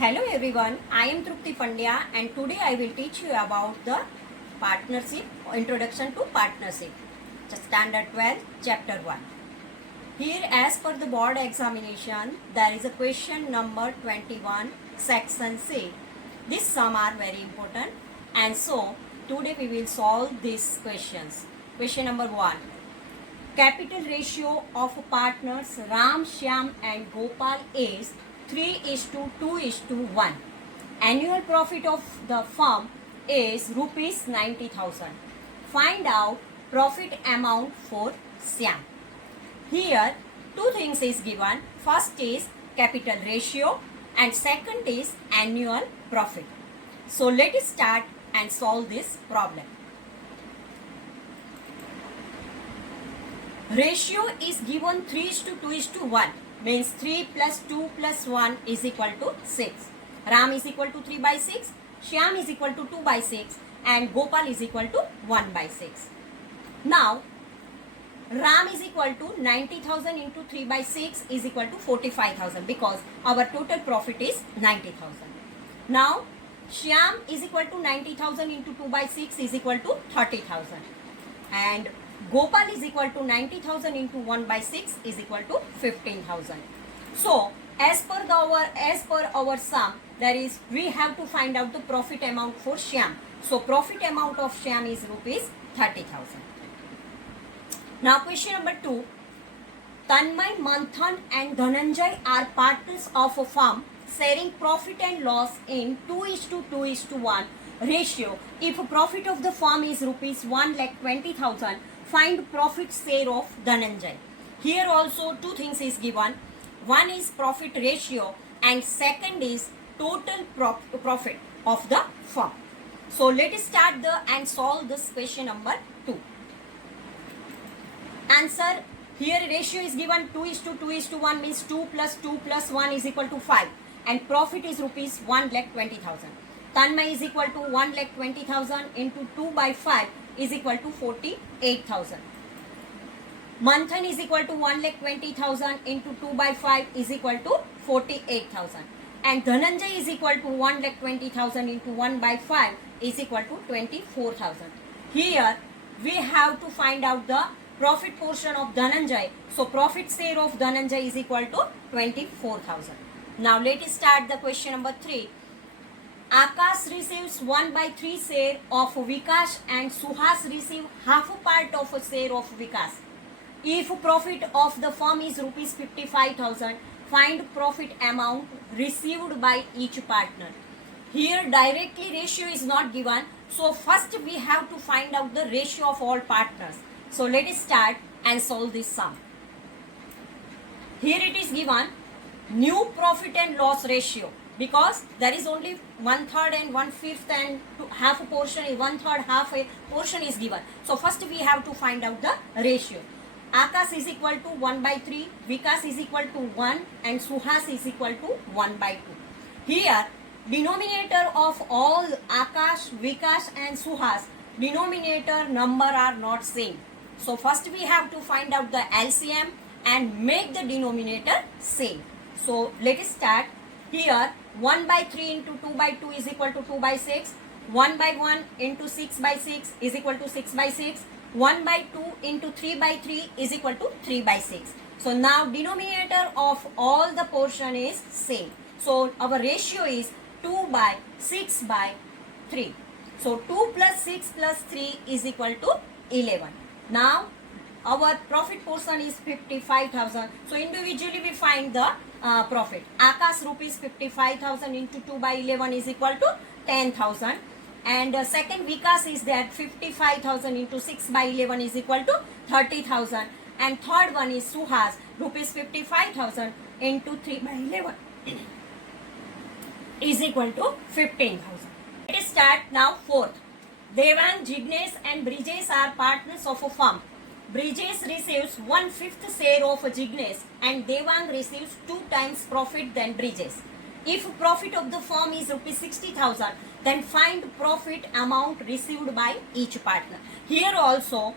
Hello everyone, I am Trupti Pandya and today I will teach you about the partnership, introduction to partnership, standard 12, chapter 1. Here as per the board examination, there is a question number 21, section C. These sum are very important and so today we will solve these questions. Question number 1. Capital ratio of partners Ram, Shyam and Gopal is 3:2:1. Annual profit of the firm is rupees 90,000. Find out profit amount for Shyam. Here two things is given. First is capital ratio and second is annual profit. So let us start and solve this problem. Ratio is given 3:2:1, means 3 plus 2 plus 1 is equal to 6. Ram is equal to 3 by 6, Shyam is equal to 2 by 6 and Gopal is equal to 1 by 6. Now, Ram is equal to 90,000 into 3 by 6 is equal to 45,000 because our total profit is 90,000. Now, Shyam is equal to 90,000 into 2 by 6 is equal to 30,000 and Gopal is equal to 90,000 into 1 by 6 is equal to 15,000. So, as per our sum, there is we have to find out the profit amount for Shyam. So, profit amount of Shyam is rupees 30,000. Now, question number 2. Tanmay, Manthan and Dhananjay are partners of a firm sharing profit and loss in 2:2:1 ratio. If profit of the firm is rupees 1,20,000, find profit share of Dhananjay. Here also two things is given. One is profit ratio and second is total profit of the firm. So let us start and solve this question number 2. Answer, here ratio is given 2:2:1 means 2 plus 2 plus 1 is equal to 5 and profit is rupees 1,20,000. Tanmay is equal to 1,20,000 into 2 by 5 is equal to 48,000. Manthan is equal to 1,20,000 into 2 by 5 is equal to 48,000. And Dhananjay is equal to 1,20,000 into 1 by 5 is equal to 24,000. Here we have to find out the profit portion of Dhananjay. So profit share of Dhananjay is equal to 24,000. Now let us start the question number 3. Akash receives 1 by 3 share of Vikas and Suhas receive half a part of a share of Vikas. If profit of the firm is rupees 55,000, find profit amount received by each partner. Here directly ratio is not given. So first we have to find out the ratio of all partners. So let us start and solve this sum. Here it is given new profit and loss ratio. Because there is only 1/3 and 1/5 and half a portion, 1/3 half a portion is given. So first we have to find out the ratio. Akash is equal to 1 by 3, Vikas is equal to 1 and Suhas is equal to 1 by 2. Here denominator of all Akash, Vikas and Suhas, denominator number are not same. So first we have to find out the LCM and make the denominator same. So let us start. Here 1 by 3 into 2 by 2 is equal to 2 by 6. 1 by 1 into 6 by 6 is equal to 6 by 6. 1 by 2 into 3 by 3 is equal to 3 by 6. So now denominator of all the portion is same. So our ratio is 2 by 6 by 3. So 2 plus 6 plus 3 is equal to 11. Now our profit portion is 55,000. So individually we find the profit. Akash rupees 55,000 into 2 by 11 is equal to 10,000. And second Vikas is that 55,000 into 6 by 11 is equal to 30,000. And third one is Suhas rupees 55,000 into 3 by 11 is equal to 15,000. Let us start now fourth. Devang, Jignesh and Brijesh are partners of a firm. Brijesh receives 1/5 share of Jignesh and Devang receives 2 times profit than Brijesh. If profit of the firm is rupees 60,000, then find profit amount received by each partner. Here also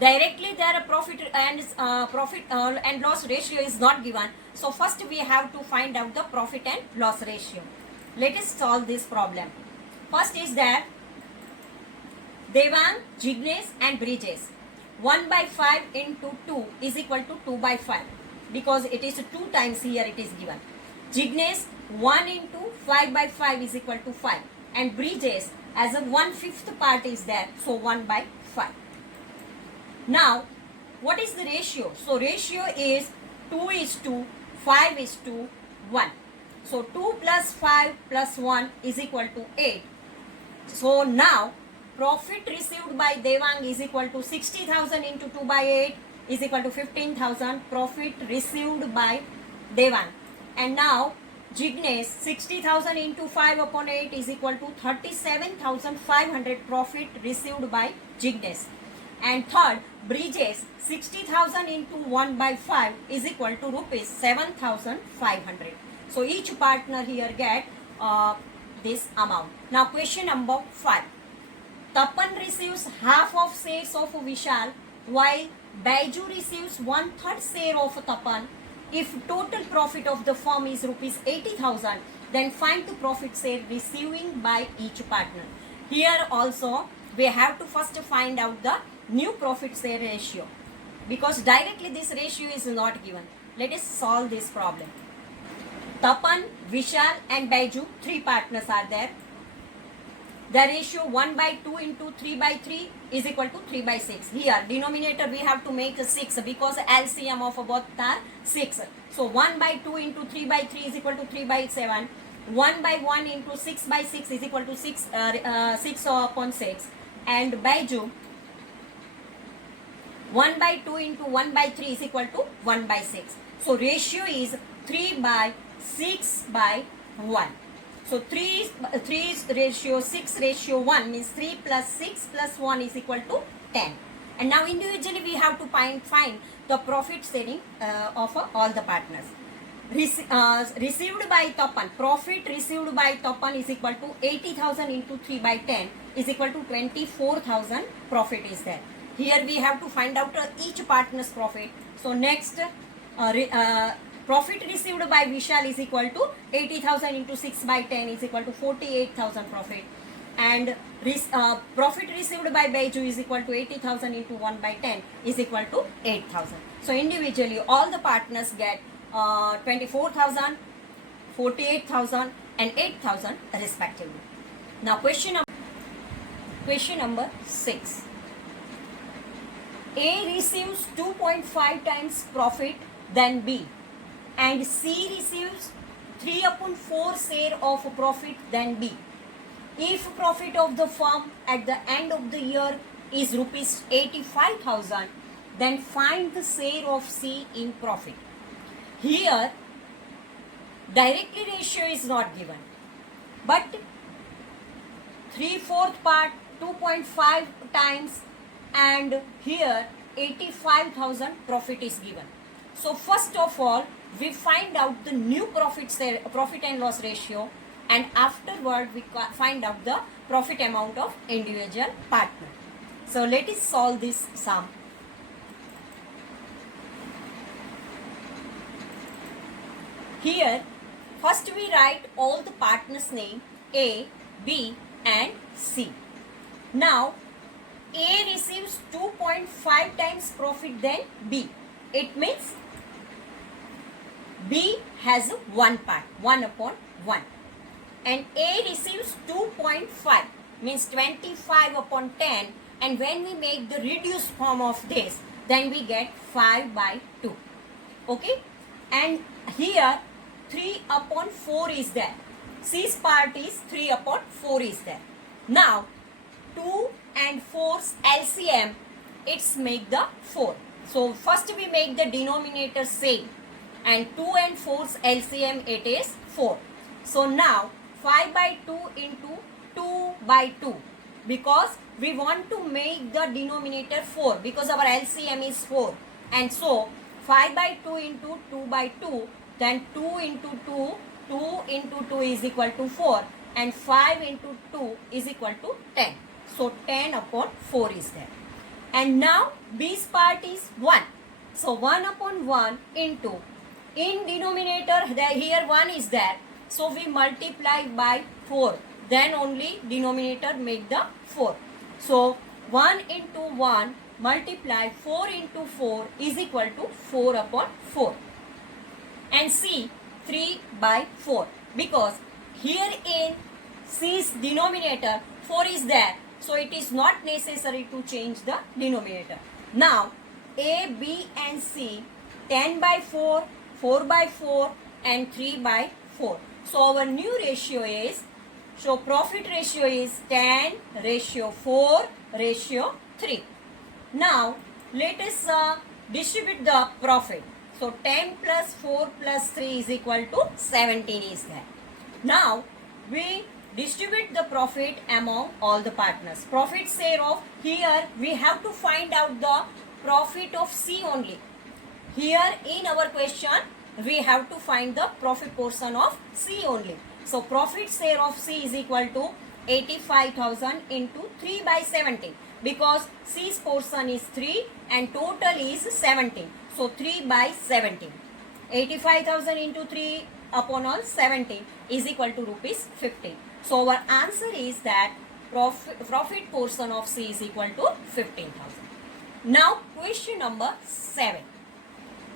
directly their profit and loss ratio is not given. So first we have to find out the profit and loss ratio. Let us solve this problem. First is that Devang, Jignesh and Bridges 1 by 5 into 2 is equal to 2 by 5 because it is 2 times here it is given. Jignesh 1 into 5 by 5 is equal to 5 and Bridges as a 1/5 part is there, so 1 by 5. Now what is the ratio? So ratio is 2:5:1. So 2 plus 5 plus 1 is equal to 8. So now profit received by Devang is equal to 60,000 into 2 by 8 is equal to 15,000 profit received by Devang. And now Jignesh 60,000 into 5 upon 8 is equal to 37,500 profit received by Jignesh. And third, Bridges 60,000 into 1 by 5 is equal to rupees 7,500. So each partner here get this amount. Now question number 5. Tapan receives half of shares of Vishal while Baiju receives 1/3 share of Tapan. If total profit of the firm is rupees 80,000, then find the profit share receiving by each partner. Here also we have to first find out the new profit share ratio because directly this ratio is not given. Let us solve this problem. Tapan, Vishal and Baiju, 3 partners are there. The ratio 1 by 2 into 3 by 3 is equal to 3 by 6. Here denominator we have to make 6 because LCM of both are 6. So 1 by 2 into 3 by 3 is equal to 3 by 7. 1 by 1 into 6 by 6 is equal to 6 upon 6. And Baiju 1 by 2 into 1 by 3 is equal to 1 by 6. So ratio is 3 by 6 by 1. So 3 is ratio 6 ratio 1 means 3 plus 6 plus 1 is equal to 10. And now individually we have to find the profit sharing of all the partners. Received by Tapan, profit received by Tapan is equal to 80,000 into 3 by 10 is equal to 24,000 profit is there. Here we have to find out each partner's profit. So next profit received by Vishal is equal to 80,000 into 6 by 10 is equal to 48,000 profit. And profit received by Baiju is equal to 80,000 into 1 by 10 is equal to 8,000. So individually all the partners get 24,000, 48,000 and 8,000 respectively. Now question number 6. A receives 2.5 times profit than B and C receives 3/4 share of profit than B. If profit of the firm at the end of the year is rupees 85,000, then find the share of C in profit. Here directly ratio is not given, but 3/4 part 2.5 times and here 85,000 profit is given. So first of all we find out the new profit and loss ratio, and afterward we find out the profit amount of individual partner. So let us solve this sum. Here first we write all the partners' name A, B and C. Now A receives 2.5 times profit than B. It means B has 1 part, 1/1. And A receives 2.5 means 25 upon 10, and when we make the reduced form of this, then we get 5 by 2. Okay? And here 3/4 is there. C's part is 3/4 is there. Now 2 and 4's LCM, it's make the 4. So first we make the denominator same, and 2 and 4's LCM it is 4. So now 5 by 2 into 2 by 2, because we want to make the denominator 4 because our LCM is 4, and so 5 by 2 into 2 by 2, then 2 into 2, 2 into 2 is equal to 4, and 5 into 2 is equal to 10. So 10/4 is there. And now B's part is 1. So 1 upon 1 into, in denominator here 1 is there. So we multiply by 4. Then only denominator make the 4. So 1 into 1 multiply 4 into 4 is equal to 4 upon 4. And C 3 by 4. Because here in C's denominator 4 is there. So it is not necessary to change the denominator. Now A, B and C 10 by 4, 4 by 4 and 3 by 4. So our new ratio is, so profit ratio is 10 ratio 4 ratio 3. Now let us distribute the profit. So 10 plus 4 plus 3 is equal to 17 is there. Now we distribute the profit among all the partners. Profit share of, here we have to find out the profit of C only. Here in our question we have to find the profit portion of C only. So profit share of C is equal to 85,000 into 3 by 17. Because C's portion is 3 and total is 17. So 3 by 17. 85,000 into 3 upon all 17 is equal to rupees 15. So our answer is that profit portion of C is equal to 15,000. Now question number 7.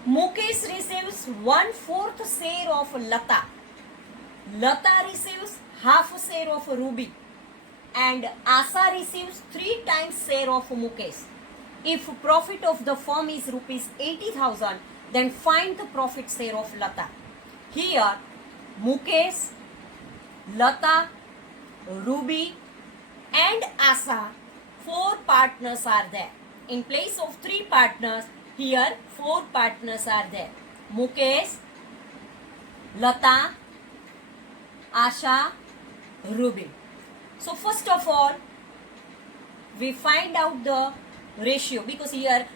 Mukesh receives 1/4 share of Lata. Lata receives half share of Ruby. And Asa receives 3 times share of Mukesh. If profit of the firm is rupees 80,000, then find the profit share of Lata. Here Mukesh, Lata, Ruby and Asa, 4 partners are there. In place of 3 partners, here 4 partners are there. Mukesh, Lata, Asha, Ruby. So first of all, we find out the ratio, because here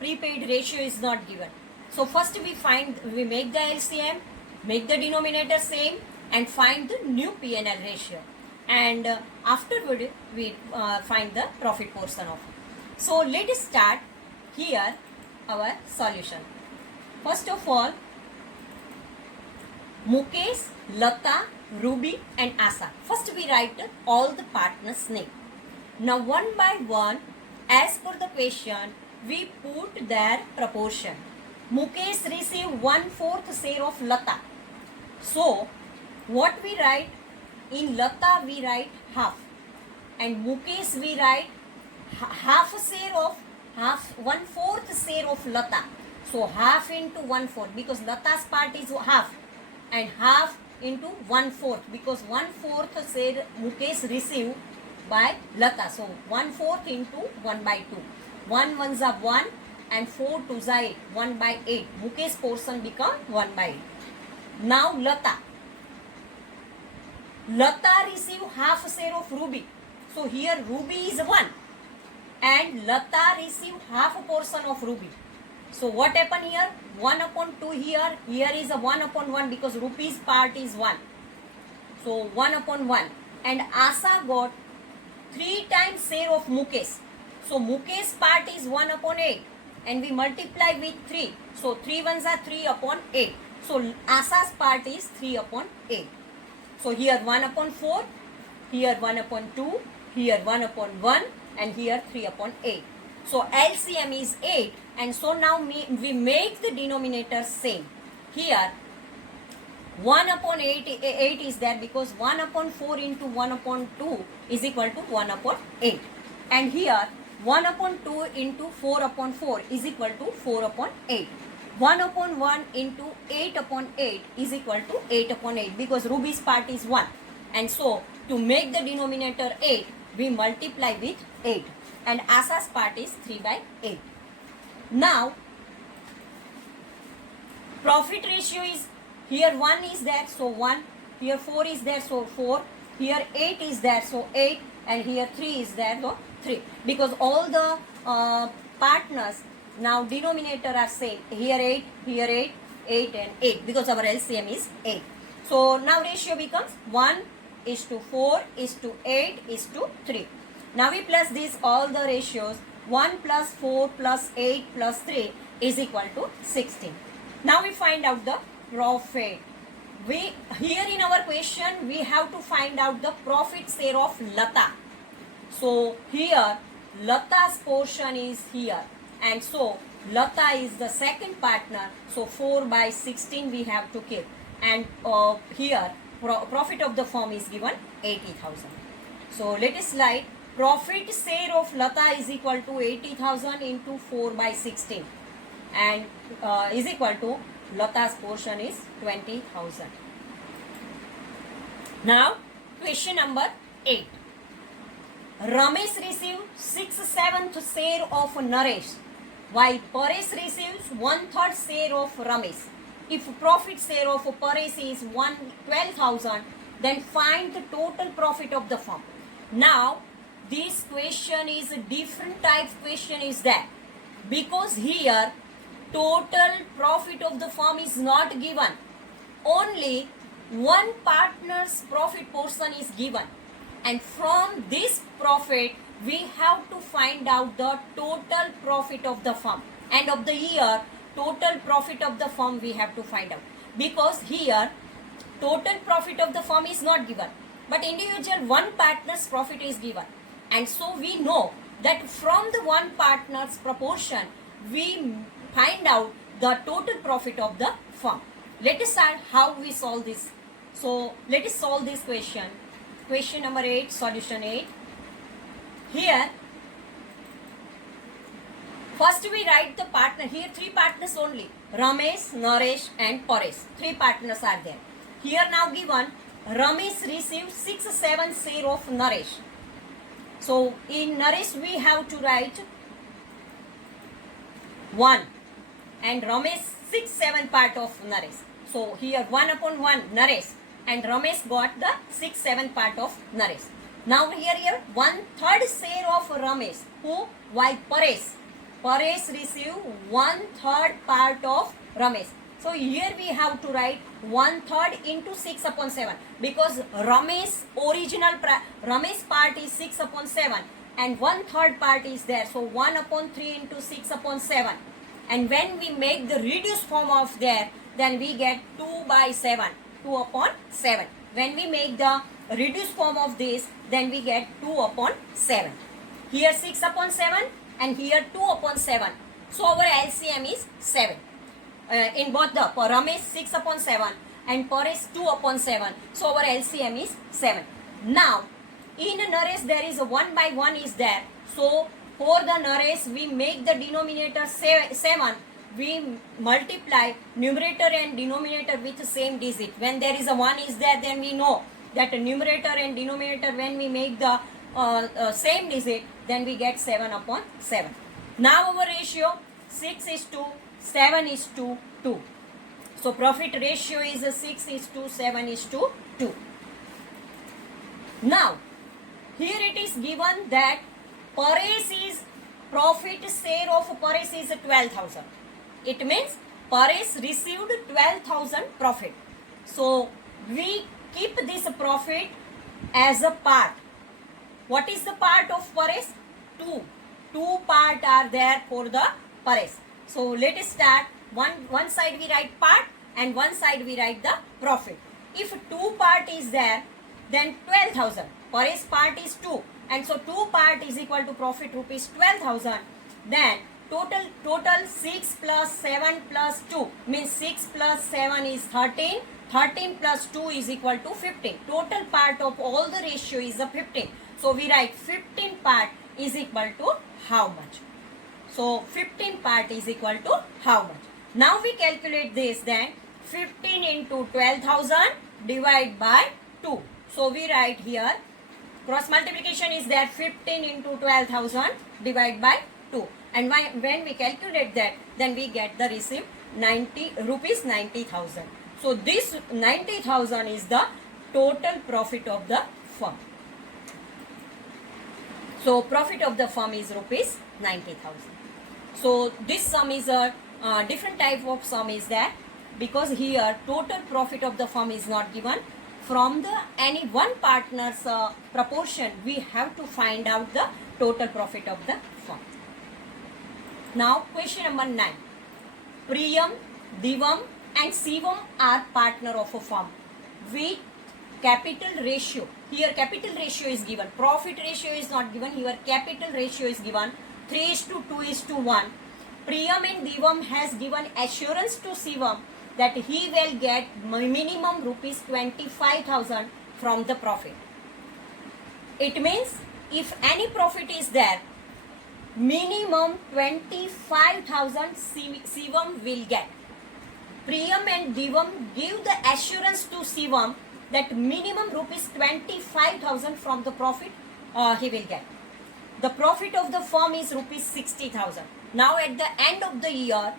prepaid ratio is not given. So first we make the LCM, make the denominator same and find the new P&L ratio. And afterward we find the profit portion of it. So let us start here our solution. First of all, Mukesh, Lata, Ruby and Asa. First we write all the partners' name. Now one by one, as per the question, we put their proportion. Mukesh received 1/4 share of Lata. So what we write? In Lata we write half. And Mukesh we write half share of, 1/4 share of Lata. So half into 1/4, because Lata's part is half. And half into 1/4, because 1/4 share Mukesh received by Lata. So 1/4 into 1 by 2. 1 ones are 1 and 4 twos are 8. 1 by 8. Mukesh portion become 1 by 8. Now Lata. Lata receive half share of Ruby. So here Ruby is 1. And Lata receive half a portion of Ruby. So what happened here? 1 upon 2 here. Here is a 1 upon 1, because Rupee's part is 1. So 1 upon 1. And Asa got 3 times share of Mukesh. So Mukesh's part is 1 upon 8. And we multiply with 3. So 3 ones are 3 upon 8. So Asa's part is 3 upon 8. So here 1 upon 4. Here 1 upon 2. Here 1 upon 1. And here 3 upon 8. So LCM is 8. And so now we make the denominator same. Here 1 upon 8 is there, because 1 upon 4 into 1 upon 2 is equal to 1 upon 8. And here 1 upon 2 into 4 upon 4 is equal to 4 upon 8. 1 upon 1 into 8 upon 8 is equal to 8 upon 8, because Ruby's part is 1. And so to make the denominator 8, we multiply with 8. And Asa's part is 3 by 8. Now profit ratio is, here 1 is there, so 1. Here 4 is there, so 4. Here 8 is there, so 8. And here 3 is there, so 3. Because all the partners, now denominator are same. Here 8, here 8, 8 and 8, because our LCM is 8. So now ratio becomes 1:4:8:3. Now we plus these all the ratios. 1 plus 4 plus 8 plus 3 is equal to 16. Now we find out the profit. We here in our question we have to find out the profit share of Lata. So here Lata's portion is here, and so Lata is the second partner, so 4 by 16 we have to keep, and here profit of the firm is given 80,000. So let us write profit share of Lata is equal to 80,000 into 4 by 16, and is equal to Lata's portion is 20,000. Now question number 8. Ramesh received 6/7 share of Naresh, while Paresh receives 1/3 share of Ramesh. If profit share of Paresh is 12,000, then find the total profit of the firm. Now this question is a different type question is that, because here total profit of the firm is not given, only one partner's profit portion is given, and from this profit we have to find out the total profit of the firm. End of the year total profit of the firm we have to find out, because here total profit of the firm is not given, but individual one partner's profit is given, and so we know that from the one partner's proportion we find out the total profit of the firm. Let us start how we solve this. So let us solve this question. Question number 8, solution 8. Here first we write the partner. Here 3 partners only, Ramesh, Naresh and Paresh. 3 partners are there. Here now given Ramesh received 6/7 share of Naresh. So in Naresh we have to write 1, and Ramesh 6/7 part of Naresh. So here 1/1 Naresh, and Ramesh got the 6/7 part of Naresh. Now here 1/3 share of Ramesh, who, while Paresh received 1/3 part of Ramesh. So here we have to write 1/3 into 6/7, because Ramesh part is 6/7 and 1/3 part is there. So 1/3 into 6/7, and when we make the reduced form of there, then we get 2 by 7, 2/7. When we make the reduced form of this, then we get 2/7. Here 6/7 and here 2/7. So our LCM is 7. In both the Ramesh 6/7 and Paresh 2/7. So our LCM is 7. Now in Naresh there is a 1 by 1 is there. So for the Naresh we make the denominator 7. We multiply numerator and denominator with the same digit. When there is a 1 is there, then we know that numerator and denominator, when we make the same digit, then we get 7/7. Now our ratio 6:7:2. So profit ratio is 6:7:2. Now here it is given that Paresh is profit share of Paresh is 12,000. It means Paresh received 12,000 profit. So we keep this profit as a part. What is the part of Paresh? 2. 2 part are there for the Paresh. So let us start. One side we write part and one side we write the profit. If 2 part is there, then 12,000. Paresh part is 2, and so 2 part is equal to profit rupees 12,000. Then total 6 plus 7 plus 2 means 6 plus 7 is 13. 13 plus 2 is equal to 15. Total part of all the ratio is a 15. So we write 15 part is equal to how much? So 15 part is equal to how much? Now we calculate this, then 15 into 12,000 divide by 2. So we write here cross multiplication is there, 15 into 12,000 divide by 2. And when we calculate that, then we get the receipt rupees 90,000. So this 90,000 is the total profit of the firm. So profit of the firm is rupees 90,000. So this sum is a different type of sum is there, because here total profit of the firm is not given. From the any one partner's proportion, we have to find out the total profit of the firm. Now question number 9. Priyam, Divam and Shivam are partner of a firm with capital ratio. Here capital ratio is given. Profit ratio is not given. Here capital ratio is given. 3:2:1. Priyam and Divam has given assurance to Shivam that he will get minimum rupees 25,000 from the profit. It means if any profit is there, minimum 25,000 Shivam will get. Priyam and Divam give the assurance to Shivam that minimum rupees 25,000 from the profit he will get. The profit of the firm is rupees 60,000. Now at the end of the year,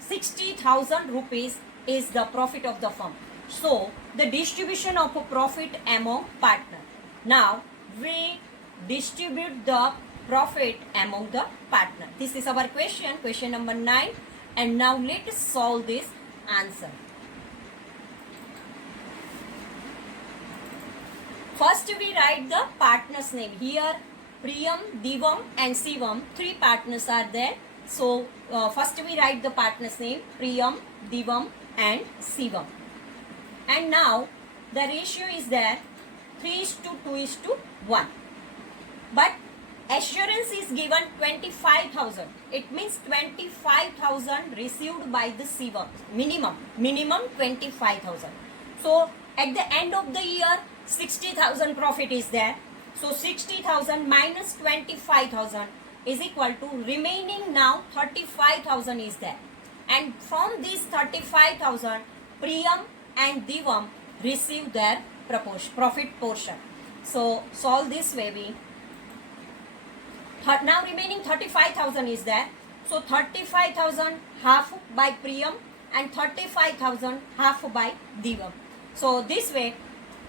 60,000 rupees is the profit of the firm. So the distribution of a profit among partners. Now we distribute the profit among the partner. This is our question number 9. And now let us solve this answer. First we write the partner's name. Here Priyam, Divam and Shivam, 3 partners are there. So first we write the partner's name, Priyam, Divam and Shivam. And now the ratio is there 3:2:1. But assurance is given 25,000. It means 25,000 received by the Shivam. Minimum 25,000. So at the end of the year, 60,000 profit is there. So 60,000 minus 25,000 is equal to remaining now 35,000 is there. And from this 35,000, Priyam and Divam receive their profit portion. So solve this way. Now remaining 35,000 is there. So 35,000 half by Priyam and 35,000 half by Divam. So this way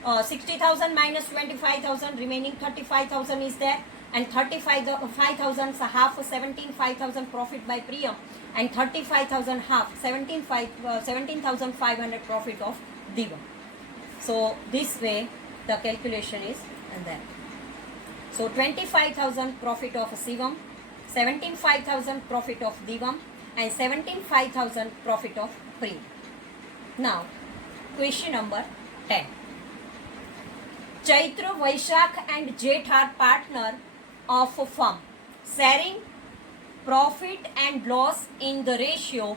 60,000 minus 25,000, remaining 35,000 is there, and 35,000 half 17,500 profit by Priyam and 35,000 half 17,500 profit of Divam. So this way the calculation is and then. So 25,000 profit of Shivam, 17,500 profit of Divam and 17,500 profit of Priyam. Now question number 10. Chaitra, Vaishakh and Jeth are partner of a firm, sharing profit and loss in the ratio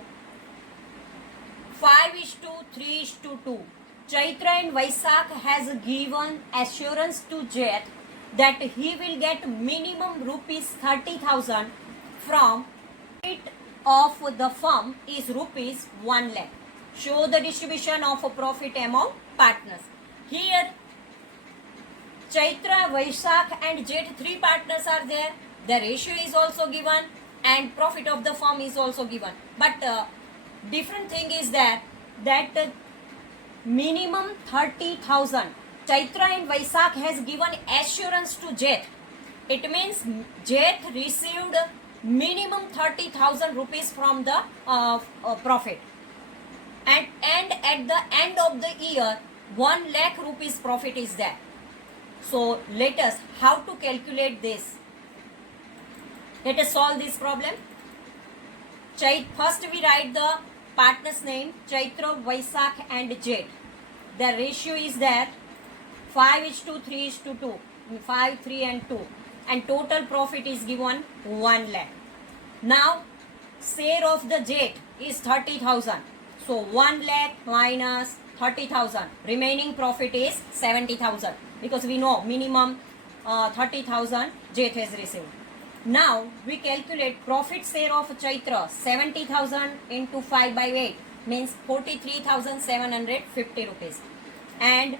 5:3:2. Chaitra and Vaishakh has given assurance to Jeth that he will get minimum rupees 30,000 from it of the firm is rupees 1 lakh. Show the distribution of a profit among partners. Here Chaitra, Vaishakh and Jeth, 3 partners are there. The ratio is also given and profit of the firm is also given. But different thing is that minimum 30,000. Chaitra and Vaishakh has given assurance to Jeth. It means Jeth received minimum 30,000 rupees from the profit. And at the end of the year, 1 lakh rupees profit is there. So let us how to calculate this. Let us solve this problem. First we write the partner's name, Chaitra, Vaishakh and Jeth. The ratio is there 5:3:2, 5, 3 and 2. And total profit is given 1 lakh. Now share of the Jeth is 30,000. So 1 lakh minus 30,000. Remaining profit is 70,000. Because we know minimum 30,000 Jeth has received. Now we calculate profit share of Chaitra 70,000 into 5 by 8 means 43,750 rupees. And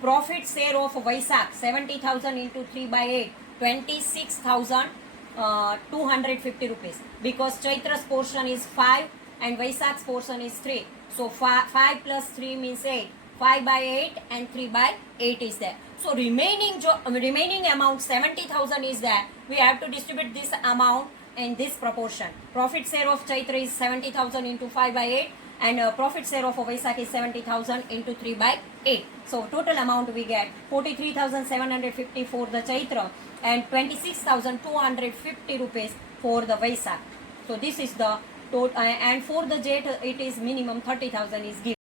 profit share of Vaishakh 70,000 into 3 by 8 26,250 rupees. Because Chaitra's portion is 5 and Vaishakh's portion is 3. So 5 plus 3 means 8. 5 by 8 and 3 by 8 is there. So remaining amount 70,000 is there. We have to distribute this amount in this proportion. Profit share of Chaitra is 70,000 into 5 by 8 and profit share of Vaishakh is 70,000 into 3 by 8. So total amount we get 43,750 for the Chaitra and 26,250 rupees for the Vaishakh. So this is the total, and for the jet it is minimum 30,000 is given.